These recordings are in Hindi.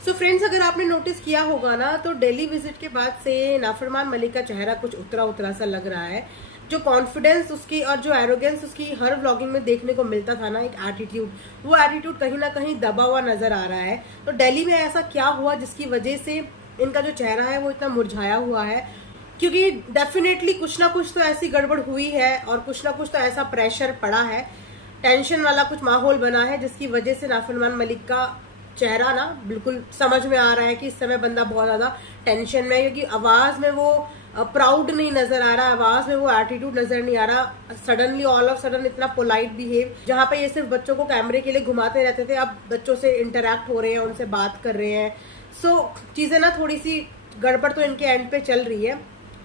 सो फ्रेंड्स, अगर आपने नोटिस किया होगा ना, तो दिल्ली विजिट के बाद से नाफरमान मलिक का चेहरा कुछ उतरा उतरा सा लग रहा है। जो कॉन्फिडेंस उसकी और जो एरोगेंस उसकी हर व्लॉगिंग में देखने को मिलता था ना, एक एटीट्यूड, वो एटीट्यूड कहीं ना कहीं दबा हुआ नजर आ रहा है। तो दिल्ली में ऐसा क्या हुआ जिसकी वजह से इनका जो चेहरा है वो इतना मुरझाया हुआ है? क्योंकि डेफिनेटली कुछ ना कुछ तो ऐसी गड़बड़ हुई है और कुछ ना कुछ तो ऐसा प्रेशर पड़ा है, टेंशन वाला कुछ माहौल बना है, जिसकी वजह से नाफरमान मलिक का चेहरा ना बिल्कुल समझ में आ रहा है कि इस समय बंदा बहुत ज्यादा टेंशन में है। क्योंकि आवाज में वो प्राउड नहीं नजर आ रहा, आवाज में वो एटीट्यूड नजर नहीं आ रहा। सडनली ऑल ऑफ सडन इतना पोलाइट बिहेव, जहां पे ये सिर्फ बच्चों को कैमरे के लिए घुमाते रहते थे, अब बच्चों से इंटरेक्ट हो रहे हैं, उनसे बात कर रहे हैं। सो चीजें ना थोड़ी सी गड़बड़ तो इनके एंड पे चल रही है।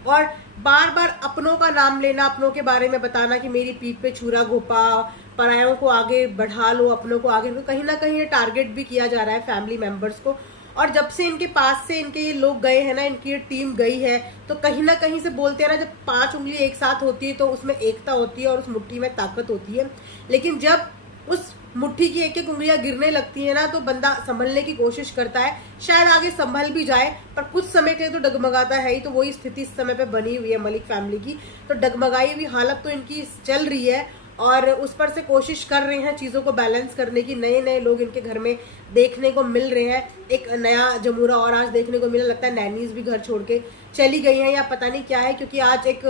और बार बार अपनों का नाम लेना, अपनों के बारे में बताना कि मेरी पीठ पे छुरा घोपा, परायों को आगे बढ़ा लो, अपनों को आगे, तो कहीं ना कहीं ये टारगेट भी किया जा रहा है फैमिली मेंबर्स को। और जब से इनके पास से इनके ये लोग गए हैं ना, इनकी ये टीम गई है, तो कहीं ना कहीं से बोलते हैं ना, जब 5 उंगली एक साथ होती है तो उसमें एकता होती है और उस मुट्ठी में ताकत होती है। लेकिन जब उस मुट्ठी की एक एक उंगलियां गिरने लगती है ना, तो बंदा संभलने की कोशिश करता है, शायद आगे संभल भी जाए, पर कुछ समय के लिए तो डगमगाता है ही। तो वही स्थिति इस समय पे बनी हुई है मलिक फैमिली की। तो डगमगाई हुई हालत तो इनकी चल रही है और उस पर से कोशिश कर रहे हैं चीजों को बैलेंस करने की। नए नए लोग इनके घर में देखने को मिल रहे हैं। एक नया जमूरा और आज देखने को मिला, लगता है नैनीज भी घर छोड़ के चली गई हैं या पता नहीं क्या है। क्योंकि आज एक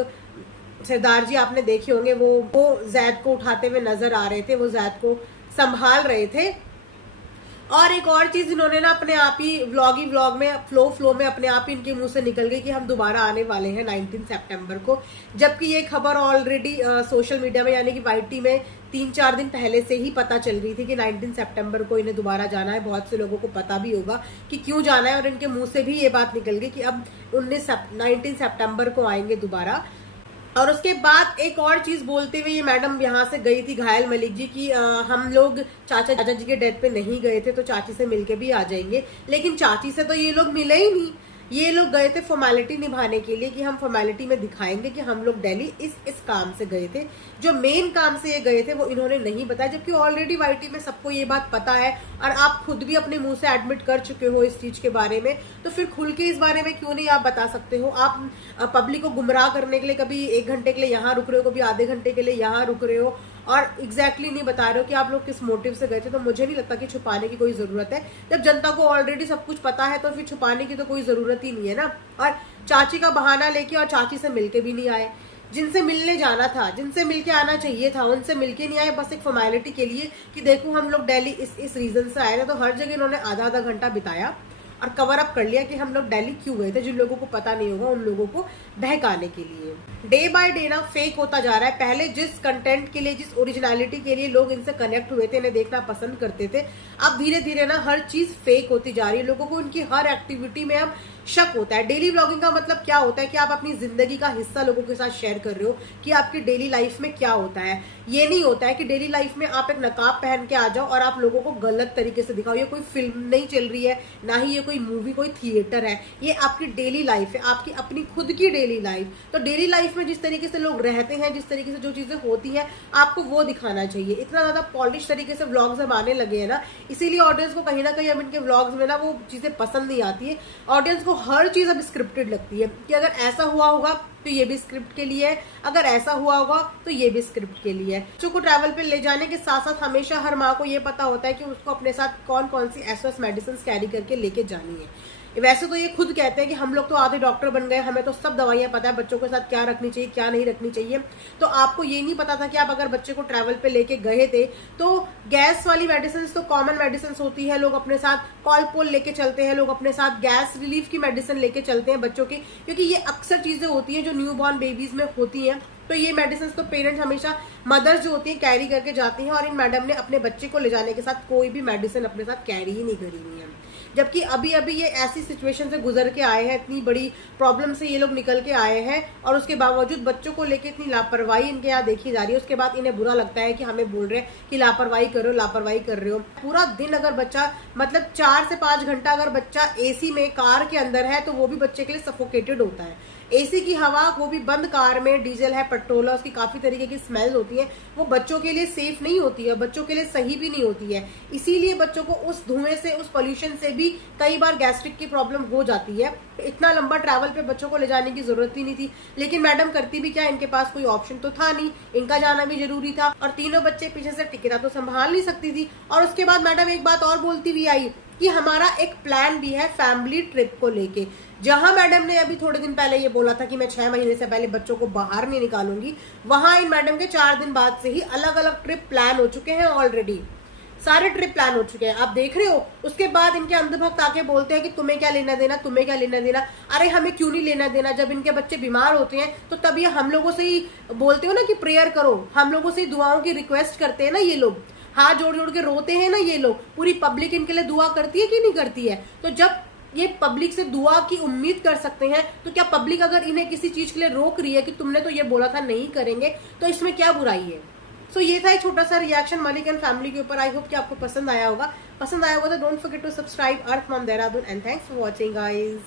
सरदार जी आपने देखे होंगे, वो जैद को उठाते हुए नजर आ रहे थे, वो जैद को संभाल रहे थे। और एक और चीज इन्होंने ना अपने आप ही व्लॉग में फ्लो में अपने आप ही इनके मुंह से निकल गई कि हम दोबारा आने वाले हैं 19 सितंबर को। जबकि ये खबर ऑलरेडी सोशल मीडिया में यानी कि वाईटी में 3-4 दिन पहले से ही पता चल रही थी कि 19 सितंबर को इन्हें दोबारा जाना है। बहुत से लोगों को पता भी होगा कि क्यों जाना है और इनके मुंह से भी ये बात निकल गई कि अब 19 सितंबर को आएंगे दोबारा। और उसके बाद एक और चीज बोलते हुए ये मैडम यहाँ से गई थी घायल मलिक जी की, हम लोग चाचा जी के डेथ पे नहीं गए थे तो चाची से मिलके भी आ जाएंगे। लेकिन चाची से तो ये लोग मिले ही नहीं। ये लोग गए थे फॉर्मेलिटी निभाने के लिए कि हम फॉर्मेलिटी में दिखाएंगे कि हम लोग दिल्ली इस काम से गए थे। जो मेन काम से ये गए थे वो इन्होंने नहीं बताया, जबकि ऑलरेडी वाईटी में सबको ये बात पता है और आप खुद भी अपने मुंह से एडमिट कर चुके हो इस चीज के बारे में। तो फिर खुल के इस बारे में क्यों नहीं आप बता सकते हो? आप पब्लिक को गुमराह करने के लिए कभी 1 घंटे के लिए यहाँ रुक रहे हो, कभी आधे घंटे के लिए यहाँ रुक रहे हो और एग्जैक्टली नहीं बता रहे हो कि आप लोग किस मोटिव से गए थे। तो मुझे नहीं लगता कि छुपाने की कोई जरूरत है। जब जनता को ऑलरेडी सब कुछ पता है तो फिर छुपाने की तो कोई जरूरत ही नहीं है ना। और चाची का बहाना लेके और चाची से मिलके भी नहीं आए। जिनसे मिलने जाना था, जिनसे मिलके आना चाहिए था, उनसे मिलके नहीं आए, बस एक फॉर्मेलिटी के लिए कि देखो हम लोग दिल्ली इस रीजन से आए थे। तो हर जगह इन्होंने आधा घंटा बिताया और कवर अप कर लिया कि हम लोग दिल्ली क्यों गए थे। जिन लोगों को पता नहीं होगा उन लोगों को बहकाने के लिए। डे बाय डे ना फेक होता जा रहा है। पहले जिस कंटेंट के लिए, जिस ओरिजिनलिटी के लिए लोग इनसे कनेक्ट हुए थे, इन्हें देखना पसंद करते थे, अब धीरे धीरे ना हर चीज फेक होती जा रही है। लोगों को उनकी हर एक्टिविटी में अब शक होता है। डेली व्लॉगिंग का मतलब क्या होता है कि आप अपनी जिंदगी का हिस्सा लोगों के साथ शेयर कर रहे हो कि आपकी डेली लाइफ में क्या होता है। ये नहीं होता है कि डेली लाइफ में आप एक नकाब पहन के आ जाओ और आप लोगों को गलत तरीके से दिखाओ। ये कोई फिल्म नहीं चल रही है, ना ही ये कोई मूवी, कोई थिएटर है। ये आपकी डेली लाइफ है, आपकी अपनी खुद की डेली लाइफ। तो डेली लाइफ में जिस तरीके से लोग रहते हैं, जिस तरीके से जो चीजें होती हैं, आपको वो दिखाना चाहिए। इतना ज्यादा पॉलिश तरीके से व्लॉग्स अब आने लगे हैं ना, इसीलिए ऑडियंस को कहीं ना कहीं अब इनके व्लॉग्स में ना वो चीजें पसंद नहीं आती है। ऑडियंस को हर चीज अब स्क्रिप्टेड लगती है कि अगर ऐसा हुआ होगा तो ये भी स्क्रिप्ट के लिए है, अगर ऐसा हुआ होगा तो ये भी स्क्रिप्ट के लिए है। बच्चों को ट्रैवल पे ले जाने के साथ साथ हमेशा हर माँ को ये पता होता है कि उसको अपने साथ कौन कौन सी एसओएस मेडिसिन कैरी करके लेके जानी है। वैसे तो ये खुद कहते हैं कि हम लोग तो आधे डॉक्टर बन गए, हमें तो सब दवाइयां पता है बच्चों के साथ क्या रखनी चाहिए, क्या नहीं रखनी चाहिए। तो आपको ये नहीं पता था कि आप अगर बच्चे को ट्रैवल पे लेके गए थे तो गैस वाली मेडिसिन तो कॉमन मेडिसिन होती है, लोग अपने साथ कॉलपोल लेके चलते हैं, लोग अपने साथ गैस रिलीफ की मेडिसिन लेके चलते हैं बच्चों की, क्योंकि ये अक्सर चीजें होती हैं जो न्यू बॉर्न बेबीज में होती हैं। तो ये मेडिसिन तो पेरेंट्स हमेशा, मदर्स जो होती है, कैरी करके जाती हैं। और इन मैडम ने अपने बच्चे को ले जाने के साथ कोई भी मेडिसिन अपने साथ कैरी ही नहीं करी हुई है। जबकि अभी अभी ये ऐसी सिचुएशन से गुजर के आए हैं, इतनी बड़ी प्रॉब्लम से ये लोग निकल के आए हैं और उसके बावजूद बच्चों को लेके इतनी लापरवाही इनके यहाँ देखी जा रही है। उसके बाद इन्हें बुरा लगता है कि हमें बोल रहे हैं कि लापरवाही कर रहे हो, लापरवाही कर रहे हो। पूरा दिन अगर बच्चा, मतलब 4 से 5 घंटा अगर बच्चा एसी में कार के अंदर है तो वो भी बच्चे के लिए सफोकेटेड होता है। एसी की हवा, वो भी बंद कार में, डीजल है, पेट्रोल है, उसकी काफी तरीके की स्मेल होती है, वो बच्चों के लिए सेफ नहीं होती है, बच्चों के लिए सही भी नहीं होती है। इसीलिए बच्चों को उस धुएं से, उस पोल्यूशन से भी कई बार गैस्ट्रिक की प्रॉब्लम हो जाती है। इतना लंबा ट्रैवल पे बच्चों को ले जाने की जरूरत ही नहीं थी, लेकिन मैडम करती भी क्या, इनके पास कोई ऑप्शन तो था नहीं, इनका जाना भी जरूरी था और तीनों बच्चे पीछे से टिकटा तो संभाल नहीं सकती थी। और उसके बाद मैडम एक बात और बोलती भी आई कि हमारा एक प्लान भी है फैमिली ट्रिप को लेके, जहां मैडम ने अभी थोड़े दिन पहले ये बोला था कि मैं 6 महीने से पहले बच्चों को बाहर नहीं निकालूंगी, वहां इन मैडम के 4 दिन बाद से ही अलग अलग ट्रिप प्लान हो चुके हैं। ऑलरेडी सारे ट्रिप प्लान हो चुके हैं, आप देख रहे हो। उसके बाद इनके अंधभक्त आके बोलते हैं कि तुम्हें क्या लेना देना, तुम्हें क्या लेना देना। अरे हमें क्यों नहीं लेना देना, जब इनके बच्चे बीमार होते हैं तो तब ये हम लोगों से ही बोलते हो ना कि प्रेयर करो, हम लोगों से ही दुआओं की रिक्वेस्ट करते हैं ना, ये लोग हाथ जोड़ जोड़ के रोते हैं ना, ये लोग, पूरी पब्लिक इनके लिए दुआ करती है कि नहीं करती है। तो जब ये पब्लिक से दुआ की उम्मीद कर सकते हैं, तो क्या पब्लिक अगर इन्हें किसी चीज के लिए रोक रही है कि तुमने तो ये बोला था नहीं करेंगे, तो इसमें क्या बुराई है। सो ये था एक छोटा सा रिएक्शन मलिक एंड फैमिली के ऊपर। आई होप कि आपको पसंद आया होगा। पसंद आया होगा तो डोंट फॉरगेट टू सब्सक्राइब अर्थ mom Dehradun and thanks for watching guys.